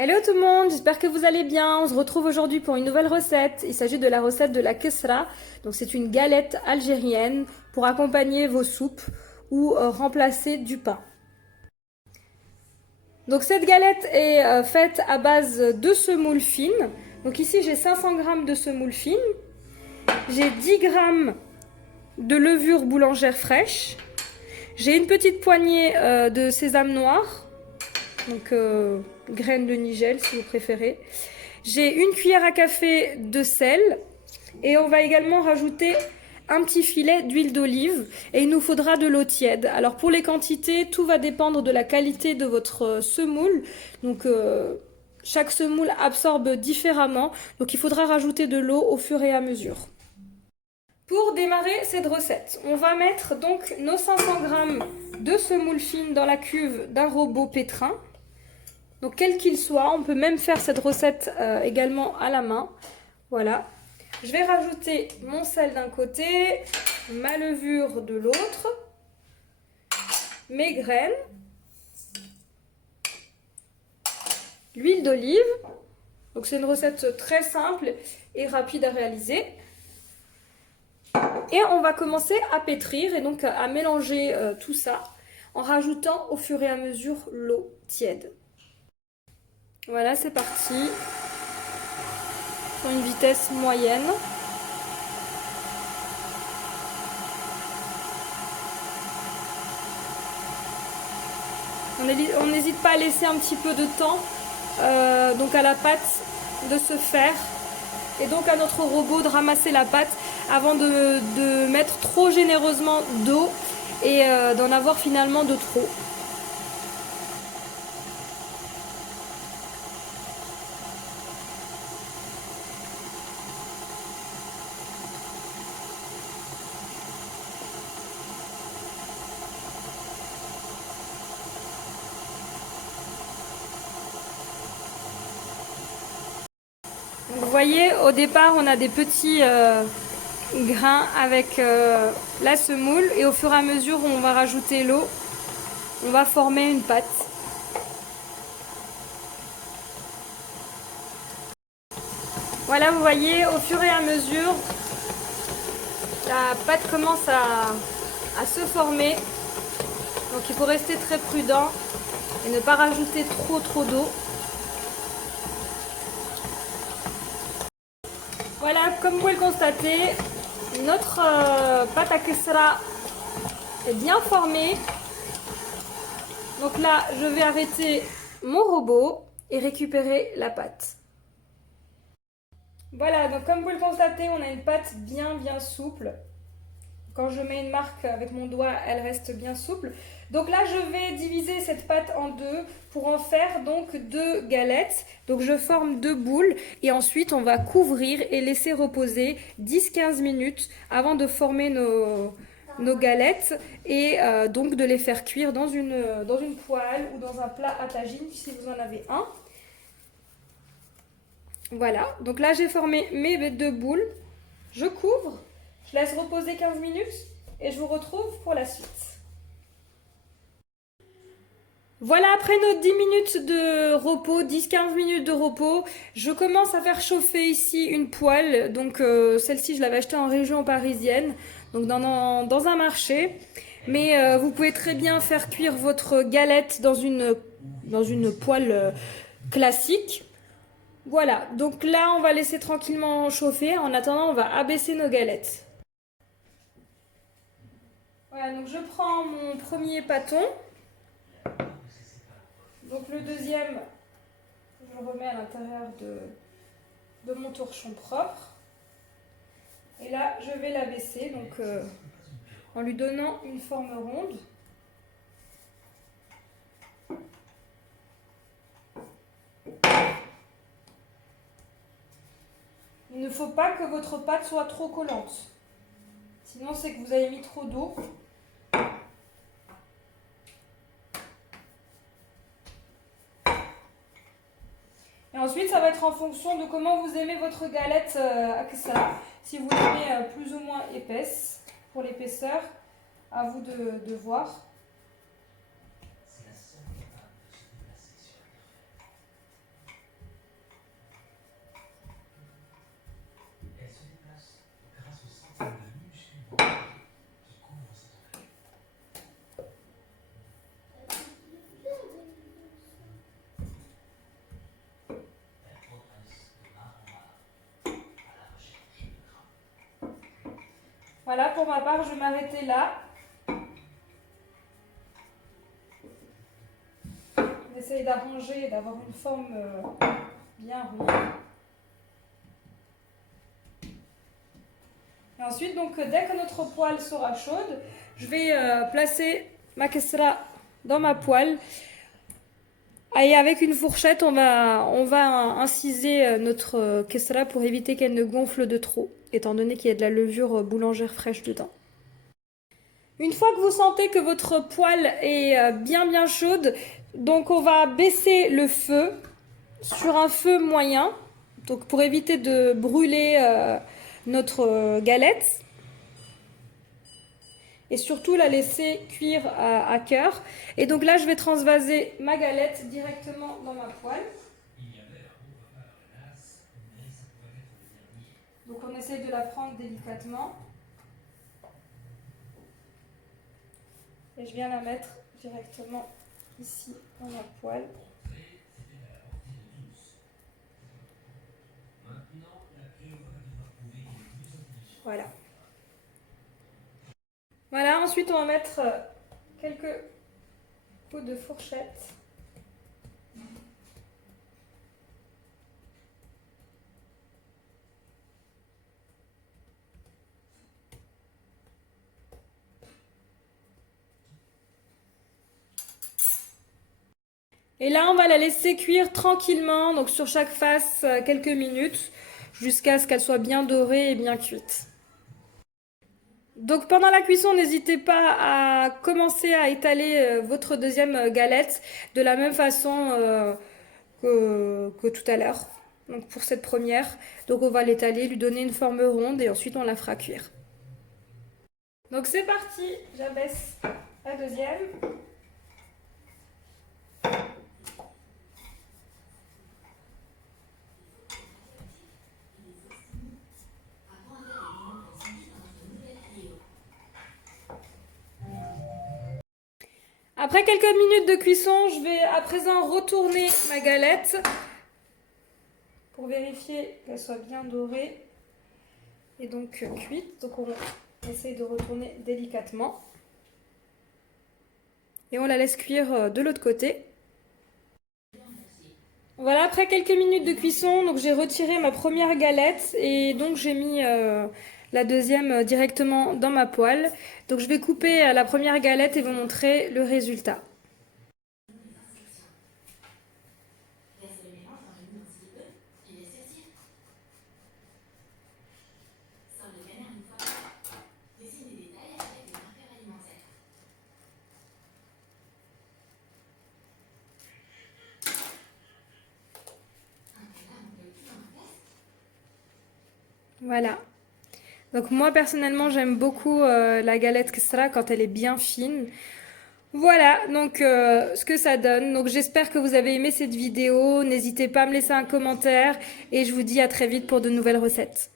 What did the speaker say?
Hello tout le monde, j'espère que vous allez bien. On se retrouve aujourd'hui pour une nouvelle recette. Il s'agit de la recette de la kesra. Donc c'est une galette algérienne pour accompagner vos soupes ou remplacer du pain. Donc cette galette est faite à base de semoule fine. Donc ici j'ai 500 g de semoule fine. J'ai 10 g de levure boulangère fraîche. J'ai une petite poignée de sésame noir. Donc graines de nigel si vous préférez. J'ai une cuillère à café de sel et on va également rajouter un petit filet d'huile d'olive et il nous faudra de l'eau tiède. Alors pour les quantités, tout va dépendre de la qualité de votre semoule. Donc chaque semoule absorbe différemment, donc il faudra rajouter de l'eau au fur et à mesure. Pour démarrer cette recette, on va mettre donc nos 500 g de semoule fine dans la cuve d'un robot pétrin. Donc quel qu'il soit, on peut même faire cette recette également à la main. Voilà. Je vais rajouter mon sel d'un côté, ma levure de l'autre, mes graines, l'huile d'olive. Donc c'est une recette très simple et rapide à réaliser. Et on va commencer à pétrir et donc à mélanger tout ça en rajoutant au fur et à mesure l'eau tiède. Voilà, c'est parti. Sur une vitesse moyenne. On n'hésite pas à laisser un petit peu de temps donc à la pâte de se faire et donc à notre robot de ramasser la pâte avant de mettre trop généreusement d'eau et d'en avoir finalement de trop. Donc, vous voyez, au départ, on a des petits grains avec la semoule et au fur et à mesure où on va rajouter l'eau, on va former une pâte. Voilà, vous voyez, au fur et à mesure, la pâte commence à se former. Donc il faut rester très prudent et ne pas rajouter trop d'eau. Voilà, comme vous pouvez le constater, notre pâte à kesra est bien formée. Donc là, je vais arrêter mon robot et récupérer la pâte. Voilà, donc comme vous le constatez, on a une pâte bien souple. Quand je mets une marque avec mon doigt, elle reste bien souple. Donc là, je vais diviser cette pâte en deux pour en faire donc deux galettes. Donc je forme deux boules et ensuite on va couvrir et laisser reposer 10-15 minutes avant de former nos galettes et donc de les faire cuire dans une poêle ou dans un plat à tagine si vous en avez un. Voilà, donc là j'ai formé mes deux boules. Je couvre. Je laisse reposer 15 minutes et je vous retrouve pour la suite. Voilà, après nos 10 minutes de repos, 10-15 minutes de repos, je commence à faire chauffer ici une poêle. Donc celle-ci, je l'avais achetée en région parisienne, donc dans un marché. Mais vous pouvez très bien faire cuire votre galette dans une poêle classique. Voilà, donc là, on va laisser tranquillement chauffer. En attendant, on va abaisser nos galettes. Voilà, donc je prends mon premier pâton. Donc le deuxième, je le remets à l'intérieur de mon torchon propre. Et là, je vais l'abaisser donc en lui donnant une forme ronde. Il ne faut pas que votre pâte soit trop collante. Sinon, c'est que vous avez mis trop d'eau. Et ensuite, ça va être en fonction de comment vous aimez votre galette à kesra. Si vous l'aimez plus ou moins épaisse, pour l'épaisseur, à vous de voir. Voilà, pour ma part, je vais m'arrêter là. On essaye d'arranger et d'avoir une forme bien ronde. Et ensuite, donc, dès que notre poêle sera chaude, je vais placer ma kesra dans ma poêle. Et avec une fourchette, on va inciser notre kesra pour éviter qu'elle ne gonfle de trop, étant donné qu'il y a de la levure boulangère fraîche dedans. Une fois que vous sentez que votre poêle est bien chaude, donc on va baisser le feu sur un feu moyen, donc pour éviter de brûler notre galette. Et surtout la laisser cuire à cœur. Et donc là, je vais transvaser ma galette directement dans ma poêle. Donc on essaye de la prendre délicatement. Et je viens la mettre directement ici dans ma poêle. Voilà. Voilà, ensuite on va mettre quelques pots de fourchette. Et là, on va la laisser cuire tranquillement, donc sur chaque face quelques minutes, jusqu'à ce qu'elle soit bien dorée et bien cuite. Donc pendant la cuisson, n'hésitez pas à commencer à étaler votre deuxième galette de la même façon que tout à l'heure. Donc pour cette première, donc on va l'étaler, lui donner une forme ronde et ensuite on la fera cuire. Donc c'est parti, j'abaisse la deuxième. Après quelques minutes de cuisson, je vais à présent retourner ma galette pour vérifier qu'elle soit bien dorée et donc cuite. Donc on essaye de retourner délicatement. Et on la laisse cuire de l'autre côté. Voilà, après quelques minutes de cuisson, donc j'ai retiré ma première galette et donc j'ai mis la deuxième directement dans ma poêle. Donc je vais couper la première galette et vous montrer le résultat. Voilà. Donc moi personnellement j'aime beaucoup la galette Kesra quand elle est bien fine. Voilà donc ce que ça donne. Donc j'espère que vous avez aimé cette vidéo. N'hésitez pas à me laisser un commentaire et je vous dis à très vite pour de nouvelles recettes.